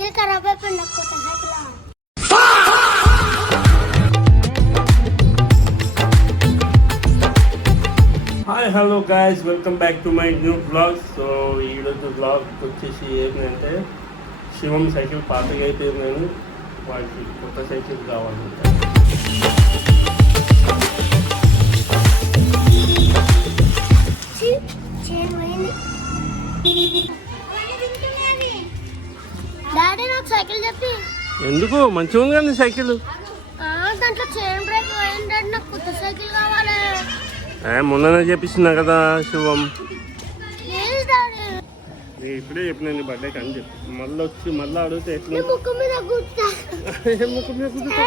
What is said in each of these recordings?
Cycle ఖరాబ్ అయిపోయింది, నాకు కొత్త సైకిల్ కావాలి. Hi hello guys, welcome back to my new blog. So ఈరోజు బ్లాగ్ వచ్చేసి ఏంటంటే శివం సైకిల్ పాతగా అయిపోయింది, నేను వాడికి కొత్త సైకిల్ కావాలంటే డాడీ నాకు సైకిల్ చెప్పి. ఎందుకు మంచిగా ఉంది కానీ సైకిల్ దాంట్లో చైన్ బ్రేక్ పోయింది డాడీ, నాకు కొత్త సైకిల్ కావాలి. మొన్ననే చేపిస్తున్నా కదా శివం. Please daddy. నేను ఇప్పుడే చెప్పిన నీ బర్త్డేకి అని చెప్పి మళ్ళీ వచ్చి మళ్ళీ అడిగితే ఎట్లా? ముక్కు మీద గుర్తా ముక్కు మీద కుదురుతా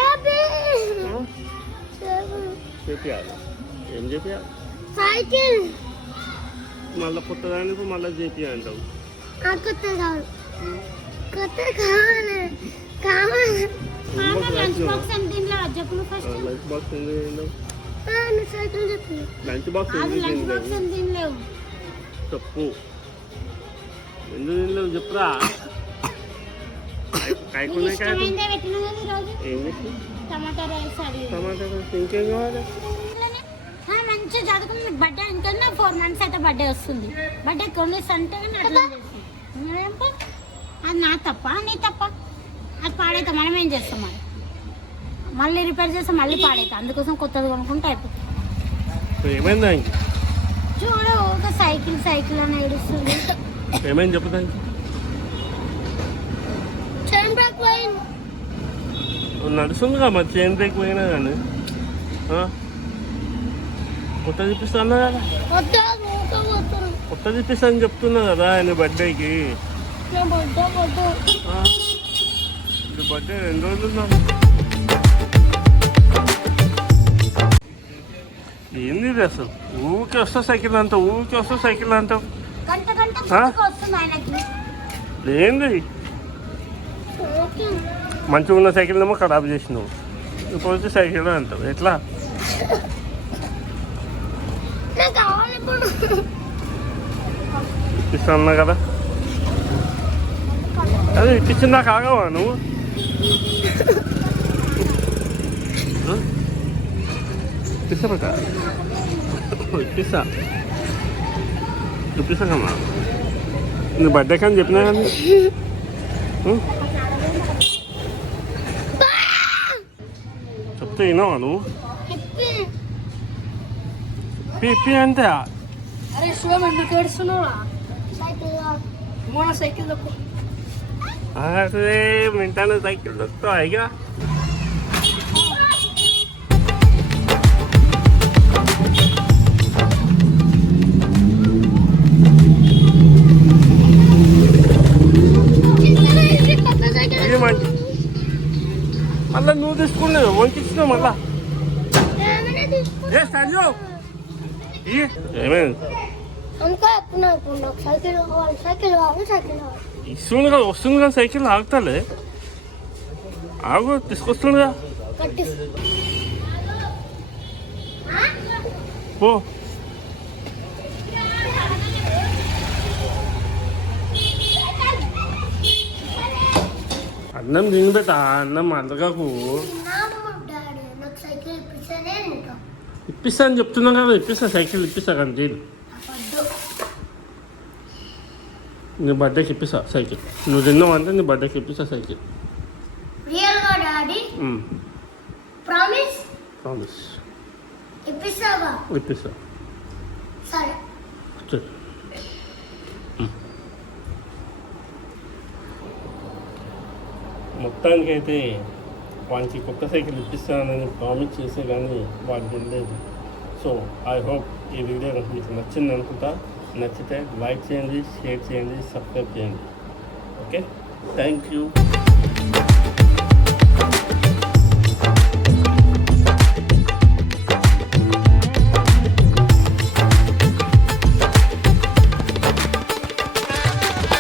చెప్పాలి. ఏం చెప్పాలి? సైకిల్ మళ్ళీ కొత్త దానికి మళ్ళీ చెప్పి అంటావు. కొత్త కావాలి, కొత్త కావాలి, కావాలి. లంచ్ బాక్స్ ఎంత చెప్పు ఫస్ట్. లంచ్ బాక్స్ సైకిల్ చెప్పు. లంచ్ బాక్స్ లంచ్ బాక్స్ ఎంత తినలేవు చెప్పు. ఎందుకు తినలేవు చెప్పురా. టమాటా రైస్. టమాటా రైస్ ఇంకేం కావాలి? మంచిగా చదువుకుని బర్త్డే అనుకున్నా 4 months అయితే బర్త్డే వస్తుంది. బర్త్డే కొనేసి అంటే అది నా తప్ప నీ తప్ప? అది పాడైతే మనం ఏం చేస్తాం? మరి మళ్ళీ రిపేర్ చేస్తే మళ్ళీ పాడైతే, అందుకోసం కొత్తది కొనుక్కుంటే అయిపోతుంది. ఏమైందా? చూడు ఒక సైకిల్ సైకిల్ అని ఏడుస్తుంది. ఏమైంది చెప్పుదానికి? చైన్ బ్రేక్ పోయింది. నడుస్తుందిగా మరి, చైన్ బ్రేక్ పోయినా కానీ కొత్త చూపిస్తున్నా కదా. కొత్త చూపిస్తా అని చెప్తున్నా కదా నీ బర్త్డేకి. బర్త్డే 2 రోజులు ఉన్నాను. ఏంది ఇది అసలు? ఊరికే వస్తా సైకిల్ అంటావు, ఊరికే వస్తా సైకిల్ అంటావు. ఏంది మంచిగా ఉన్న సైకిల్ ఏమో ఖరాబ్ చేసినావు, ఇప్పుడు వచ్చి సైకిల్ అంటావు. ఎట్లా? ఇస్తున్నా కదా, అదే ఇప్పించిందా కాగవా నువ్వు? ఇప్పిస్తామట, ఇప్పిస్తాకమ్మా. నీ బర్త్డే కానీ చెప్పినా కానీ చెప్తే విన్నావా నువ్వు? ఇప్పి అంతే. అరే శివం ఎందుకు ఏడుస్తున్నావురా? సైకిల్ అరే మింటాను సైకిల్ దొక్కుతావు అయిగా. మళ్ళా నువ్వు తీసుకున్నావు, వంకిచ్చినావు మళ్ళా. ఏమైంది? ఇస్తుంది కదా, వస్తుంది కదా సైకిల్. ఆగుతాలే, ఆగు, తీసుకొస్తుందిగా పో. అన్నం తిని పెట్టా, అన్నం అంతగాకు. ఇప్పిస్తా అని చెప్తున్నా కదా, ఇప్పిస్తా సైకిల్ ఇప్పిస్తా కానీ చేయను. నీ బర్త్డేకి ఇప్పిస్తా సైకిల్. నువ్వు తిన్నావు అంటే నీ బర్త్డేకి ఇప్పిస్తా సైకిల్. ప్రామిస్ ఇప్పిస్తా. మొత్తానికైతే వానికి కొత్త సైకిల్ ఇప్పిస్తానని ప్రామిస్ చేసే కానీ వాడు తినలేదు. సో ఐ హోప్ ఈ వీడియో మీకు నచ్చింది అనుకుంటా. నచ్చితే లైక్ చేయండి, షేర్ చేయండి, సబ్స్క్రైబ్ చేయండి. Okay, thank you.